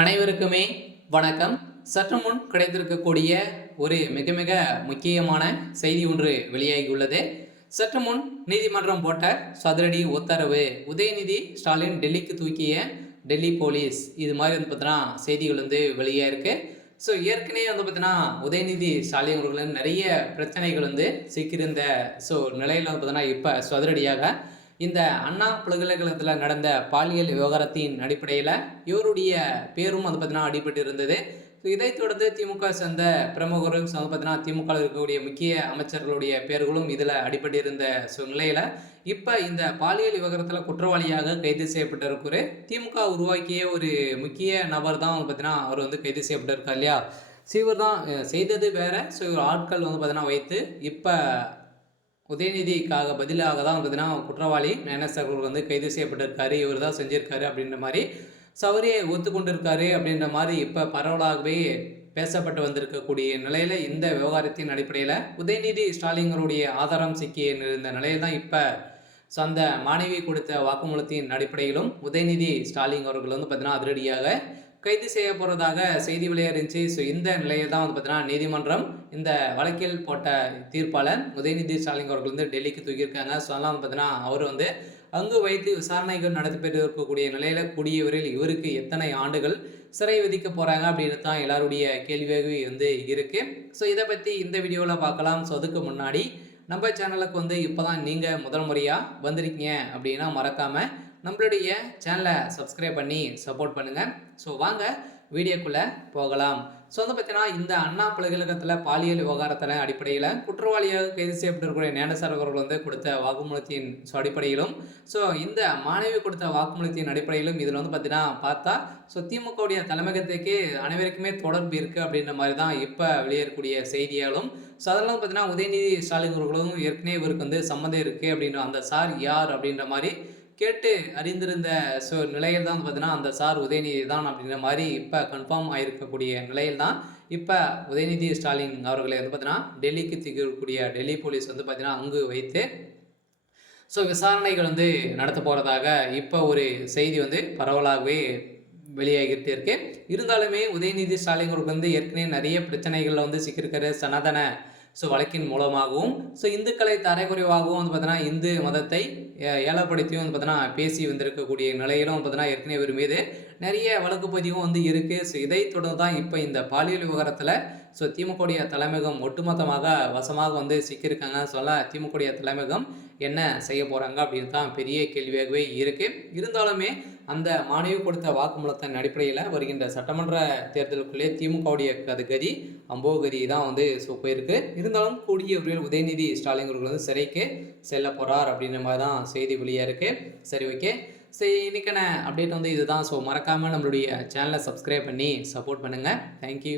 அனைவருக்குமே வணக்கம். சற்று முன் கிடைத்திருக்கக்கூடிய ஒரு மிக மிக முக்கியமான செய்தி ஒன்று வெளியாகியுள்ளது. சற்று முன் நீதிமன்றம் போட்ட சதுரடி உத்தரவு, உதயநிதி ஸ்டாலின் டெல்லிக்கு தூக்கிய டெல்லி போலீஸ், இது மாதிரி பார்த்தீங்கன்னா செய்திகள் வெளியாயிருக்கு. ஸோ ஏற்கனவே பார்த்தீங்கன்னா உதயநிதி ஸ்டாலின் அவர்கள் நிறைய பிரச்சனைகள் சிக்கியிருந்த நிலையில் பார்த்தீங்கன்னா இப்போ சதுரடியாக இந்த அண்ணா பல்கலைக்கழகத்தில் நடந்த பாலியல் விவகாரத்தின் அடிப்படையில் இவருடைய பேரும் பார்த்தீங்கன்னா அடிபட்டு இருந்தது. ஸோ இதைத் தொடர்ந்து திமுக சேர்ந்த பிரமுகரும் பார்த்தீங்கன்னா திமுக இருக்கக்கூடிய முக்கிய அமைச்சர்களுடைய பேர்களும் இதில் அடிபட்டு இருந்த நிலையில் இப்போ இந்த பாலியல் விவகாரத்தில் குற்றவாளியாக கைது செய்யப்பட்டிருக்கிற திமுக உருவாக்கிய ஒரு முக்கிய நபர் தான் பார்த்தீங்கன்னா அவர் கைது செய்யப்பட்டிருக்கார் இல்லையா. இவர் தான் செய்தது வேற. ஸோ இவர் ஆட்கள் பார்த்தீங்கன்னா வைத்து இப்போ உதயநிதிக்காக பதிலாக தான் பார்த்தீங்கன்னா குற்றவாளி ஞானேஷ் அவர்கள் கைது செய்யப்பட்டிருக்காரு, இவர் தான் செஞ்சிருக்காரு அப்படின்ற மாதிரி அவரே ஒத்துக்கொண்டிருக்காரு அப்படின்ற மாதிரி இப்போ பரவலாகவே பேசப்பட்டு வந்திருக்கக்கூடிய நிலையில் இந்த விவகாரத்தின் அடிப்படையில் உதயநிதி ஸ்டாலினுடைய ஆதாரம் சிக்கிய இருந்த நிலையில் தான் இப்போ அந்த மாணவி கொடுத்த வாக்குமூலத்தின் அடிப்படையிலும் உதயநிதி ஸ்டாலின் அவர்கள் பார்த்தீங்கன்னா அதிரடியாக கைது செய்ய போகிறதாக செய்தி வெளியாயிருந்துச்சு. ஸோ இந்த நிலையில் தான் பார்த்தீங்கன்னா நீதிமன்றம் இந்த வழக்கில் போட்ட தீர்ப்பாளர் உதயநிதி ஸ்டாலின் அவர்கள் டெல்லிக்கு தூக்கியிருக்காங்க. ஸோ அதெல்லாம் பார்த்தீங்கன்னா அவர் அங்கு வைத்து விசாரணைகள் நடத்தப்பட்டு இருக்கக்கூடிய நிலையில் கூடியவரில் இவருக்கு எத்தனை ஆண்டுகள் சிறை விதிக்க போகிறாங்க அப்படின்னு தான் எல்லாருடைய கேள்வியாகவே இருக்குது. ஸோ இதை பற்றி இந்த வீடியோவில் பார்க்கலாம். ஸோ அதுக்கு முன்னாடி நம்ம சேனலுக்கு இப்போ தான் நீங்கள் முதல் முறையாக வந்திருக்கீங்க அப்படின்னா மறக்காமல் நம்மளுடைய சேனலை சப்ஸ்கிரைப் பண்ணி சப்போர்ட் பண்ணுங்கள். ஸோ வாங்க வீடியோக்குள்ளே போகலாம். ஸோ பார்த்தீங்கன்னா இந்த அண்ணா பல்கலைக்கழகத்தில் பாலியல் விவகாரத்தின் அடிப்படையில் குற்றவாளியாக கைது செய்யப்பட்டிருக்கிற ஞானசார் அவர்கள் கொடுத்த வாக்குமூலத்தின் அடிப்படையிலும் இந்த மாணவி கொடுத்த வாக்குமூலத்தின் அடிப்படையிலும் இதில் பார்த்தீங்கன்னா பார்த்தா திமுகவுடைய தலைமையகத்துக்கு அனைவருக்குமே தொடர்பு இருக்குது அப்படின்ற மாதிரி தான் இப்போ வெளியேறக்கூடிய செய்தியாலும் அதெல்லாம் பார்த்தீங்கன்னா உதயநிதி ஸ்டாலின் அவர்களும் ஏற்கனவே இவருக்கு சம்மந்தம் இருக்குது அப்படின்ற அந்த சார் யார் அப்படின்ற மாதிரி கேட்டு அறிந்திருந்த நிலையில் தான் பார்த்தீங்கன்னா அந்த சார் உதயநிதி தான் அப்படின்ற மாதிரி இப்போ கன்ஃபார்ம் ஆகிருக்கக்கூடிய நிலையில் தான் இப்போ உதயநிதி ஸ்டாலின் அவர்களை பார்த்தீங்கன்னா டெல்லிக்கு திகழக்கூடிய டெல்லி போலீஸ் பார்த்தீங்கன்னா அங்கு வைத்து விசாரணைகள் நடத்த போகிறதாக இப்போ ஒரு செய்தி பரவலாகவே வெளியாகிட்டு இருக்கு. இருந்தாலுமே உதயநிதி ஸ்டாலின் அவர்களுக்கு ஏற்கனவே நிறைய பிரச்சனைகளில் சிக்கியிருக்கிற சனாதன வழக்கின் மூலமாகவும் இந்துக்களை தரைக்குறைவாகவும் பார்த்தீங்கன்னா இந்து மதத்தை ஏலப்படுத்தியும் பார்த்தீங்கன்னா பேசி வந்திருக்கக்கூடிய நிலையிலும் பார்த்தீங்கன்னா ஏற்கனவே இவர் மீது நிறைய வழக்கு பதிவும் இருக்குது. இதை தொடர்ந்து தான் இப்போ இந்த பாலியல் விவகாரத்தில் திமுகவுடைய தலைமையகம் ஒட்டுமொத்தமாக வசமாக சிக்கியிருக்காங்க. திமுகவுடைய தலைமையகம் என்ன செய்ய போகிறாங்க அப்படின்னு தான் பெரிய கேள்வியாகவே இருக்குது. இருந்தாலுமே அந்த மாணவி கொடுத்த வாக்குமூலத்தின் அடிப்படையில் வருகின்ற சட்டமன்ற தேர்தலுக்குள்ளே திமுகவுடைய கதி அம்போகதி தான் போயிருக்கு. இருந்தாலும் கூடிய விரைவில் உதயநிதி ஸ்டாலின் அவர்கள் சிறைக்கு செல்ல போகிறார் அப்படின்ற மாதிரி தான் செய்தி வெளியாக இருக்குது. சரி, ஓகே. சரி, இன்றைக்கான அப்டேட் இதுதான். மறக்காமல் நம்மளுடைய சேனலை சப்ஸ்கிரைப் பண்ணி சப்போர்ட் பண்ணுங்கள். தேங்க்யூ.